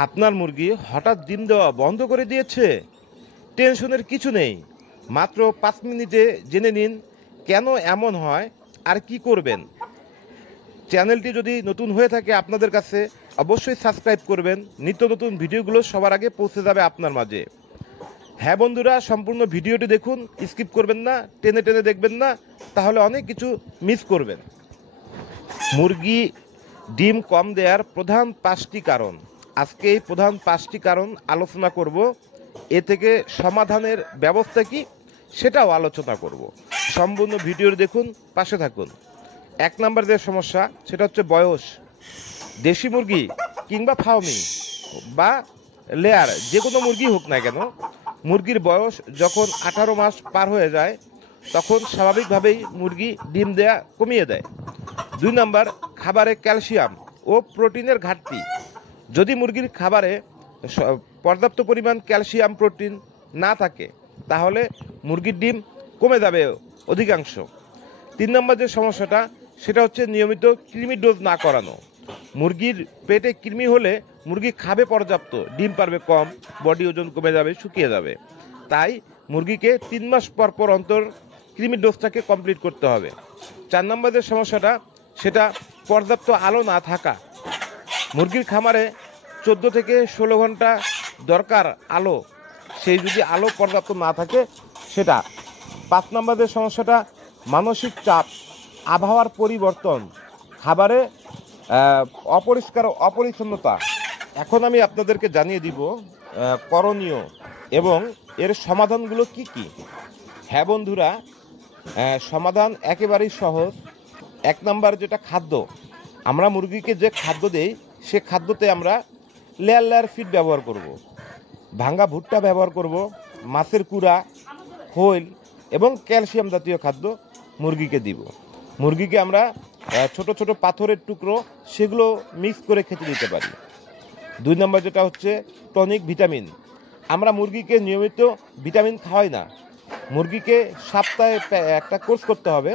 আপনার মুরগি হঠাৎ ডিম দেওয়া বন্ধ করে দিয়েছে? টেনশনের কিছু নেই। মাত্র 5 মিনিটে জেনে নিন কেন এমন হয় আর কি করবেন। চ্যানেলটি যদি নতুন হয়ে থাকে আপনাদের কাছে, অবশ্যই সাবস্ক্রাইব করবেন। নিত্য নতুন ভিডিওগুলো সবার আগে পৌঁছে যাবে আপনার মাঝে। হ্যাঁ বন্ধুরা, সম্পূর্ণ ভিডিওটি দেখুন, স্কিপ করবেন না, টেনে টেনে দেখবেন না, তাহলে অনেক কিছু মিস করবেন। মুরগি ডিম কম দেওয়ার প্রধান 5টি কারণ। আজকে এই প্রধান 5টি কারণ আলোচনা করব। এ থেকে সমাধানের ব্যবস্থা কি সেটাও আলোচনা করব। সম্পূর্ণ ভিডিও দেখুন, পাশে থাকুন। 1 নম্বর যে সমস্যা সেটা হচ্ছে বয়স। দেশি মুরগি কিংবা ফার্মিং বা লেয়ার যে কোনো মুরগি হোক না কেন, মুরগির বয়স যখন 18 মাস পার হয়ে যায় তখন স্বাভাবিকভাবেই মুরগি ডিম দেয়া কমিয়ে দেয়। 2 নম্বর, খাবারে ক্যালসিয়াম ও প্রোটিনের ঘাটতি। যদি মুরগির খাবারে পর্যাপ্ত পরিমাণ ক্যালসিয়াম প্রোটিন না থাকে তাহলে মুরগির ডিম কমে যাবে অধিকাংশ। 3 নম্বর যে সমস্যাটা সেটা হচ্ছে নিয়মিত কৃমি ডোজ না করানো। মুরগির পেটে কৃমি হলে মুরগি খাবে পর্যাপ্ত, ডিম পারবে কম, বডি ওজন কমে যাবে, শুকিয়ে যাবে। তাই মুরগিকে 3 মাস পর পর অন্তর কৃমি ডোজটাকে কমপ্লিট করতে হবে। 4 নম্বর যে সমস্যাটা সেটা পর্যাপ্ত আলো না থাকা। মুরগির খামারে 14 থেকে 16 ঘন্টা দরকার আলো, সেই যদি আলো পর্যাপ্ত না থাকে সেটা। 5 নম্বর যে সমস্যাটা মানসিক চাপ, আবহাওয়ার পরিবর্তন, খাবারে অপরিষ্কার অপরিচ্ছন্নতা। এখন আমি আপনাদেরকে জানিয়ে দিব করণীয় এবং এর সমাধানগুলো কি কি। হ্যাঁ বন্ধুরা, সমাধান একেবারেই সহজ। 1 নাম্বার যেটা খাদ্য, আমরা মুরগিকে যে খাদ্য দেই সে খাদ্যতে আমরা লেয়ার লেয়ার ফিড ব্যবহার করব, ভাঙ্গা ভুট্টা ব্যবহার করব, মাছের কুড়া, খৈল এবং ক্যালসিয়াম জাতীয় খাদ্য মুরগিকে দিব। মুরগিকে আমরা ছোট ছোট পাথরের টুকরো সেগুলো মিক্স করে খেতে দিতে পারি। 2 নম্বর যেটা হচ্ছে টনিক ভিটামিন। আমরা মুরগিকে নিয়মিত ভিটামিন খাওয়াই না, মুরগিকে সপ্তাহে একটা কোর্স করতে হবে,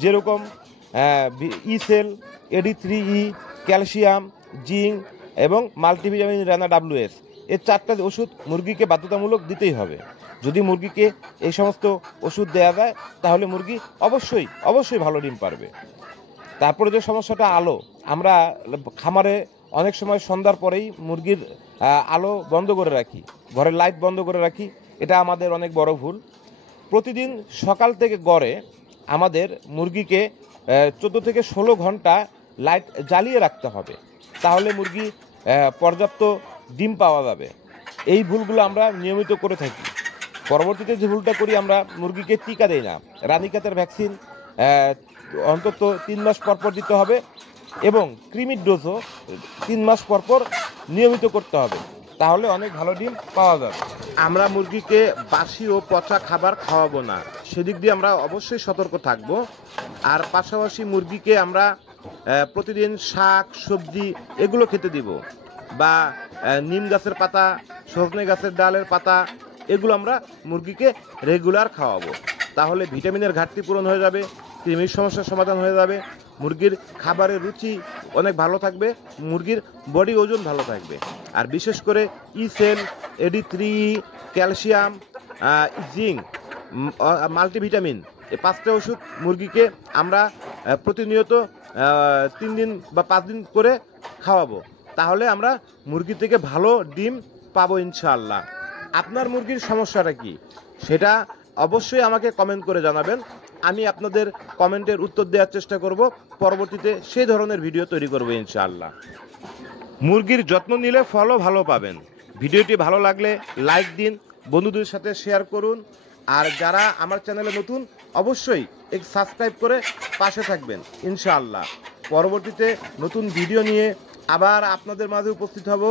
যেরকম ইসেল, AD3E, ক্যালসিয়াম, জিঙ্ক এবং মাল্টিভিটামিন রানা WS, এই 4টা ওষুধ মুরগিকে বাধ্যতামূলক দিতেই হবে। যদি মুরগিকে এই সমস্ত ওষুধ দেওয়া যায় তাহলে মুরগি অবশ্যই অবশ্যই ভালো ডিম পারবে। তারপরে যে সমস্যাটা আলো, আমরা খামারে অনেক সময় সন্ধ্যার পরেই মুরগির আলো বন্ধ করে রাখি, ঘরের লাইট বন্ধ করে রাখি, এটা আমাদের অনেক বড় ভুল। প্রতিদিন সকাল থেকে গড়ে আমাদের মুরগিকে 14 থেকে 16 ঘন্টা লাইট জ্বালিয়ে রাখতে হবে, তাহলে মুরগি পর্যাপ্ত ডিম পাওয়া যাবে। এই ভুলগুলো আমরা নিয়মিত করে থাকি। পরবর্তীতে যে ভুলটা করি, আমরা মুরগিকে টিকা দেই না। রানীক্ষেতের ভ্যাকসিন অন্তত 3 মাস পর পর দিতে হবে এবং কৃমির ডোজও 3 মাস পর পর নিয়মিত করতে হবে, তাহলে অনেক ভালো ডিম পাওয়া যাবে। আমরা মুরগিকে বাসি ও পচা খাবার খাওয়াবো না, সেদিক দিয়ে আমরা অবশ্যই সতর্ক থাকব। আর পাশাপাশি মুরগিকে আমরা প্রতিদিন শাক সবজি এগুলো খেতে দিব, বা নিম গাছের পাতা, সজনে গাছের ডালের পাতা, এগুলো আমরা মুরগিকে রেগুলার খাওয়াবো, তাহলে ভিটামিনের ঘাটতি পূরণ হয়ে যাবে, কৃমির সমস্যার সমাধান হয়ে যাবে, মুরগির খাবারের রুচি অনেক ভালো থাকবে, মুরগির বডি ওজন ভালো থাকবে। আর বিশেষ করে ইসেল, AD3E, ক্যালসিয়াম, জিঙ্ক, মাল্টিভিটামিন, এই 5টা ওষুধ মুরগিকে আমরা প্রতিনিয়ত 3 দিন বা 5 দিন করে খাওয়াবো, তাহলে আমরা মুরগি থেকে ভালো ডিম পাবো ইনশাআল্লাহ। আপনার মুরগির সমস্যাটা কি সেটা অবশ্যই আমাকে কমেন্ট করে জানাবেন, আমি আপনাদের কমেন্টের উত্তর দেওয়ার চেষ্টা করব। পরবর্তীতে সেই ধরনের ভিডিও তৈরি করব ইনশাআল্লাহ। মুরগির যত্ন নিলে ফলও ভালো পাবেন। ভিডিওটি ভালো লাগলে লাইক দিন, বন্ধুদের সাথে শেয়ার করুন, আর যারা আমার চ্যানেলে নতুন অবশ্যই সাবস্ক্রাইব করে পাশে থাকবেন ইনশাআল্লাহ। পরবর্তীতে নতুন ভিডিও নিয়ে আবার আপনাদের মাঝে উপস্থিত হব।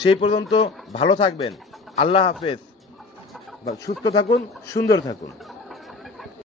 সেই পর্যন্ত ভালো থাকবেন। আল্লাহ হাফেজ। সুস্থ থাকুন, সুন্দর থাকুন।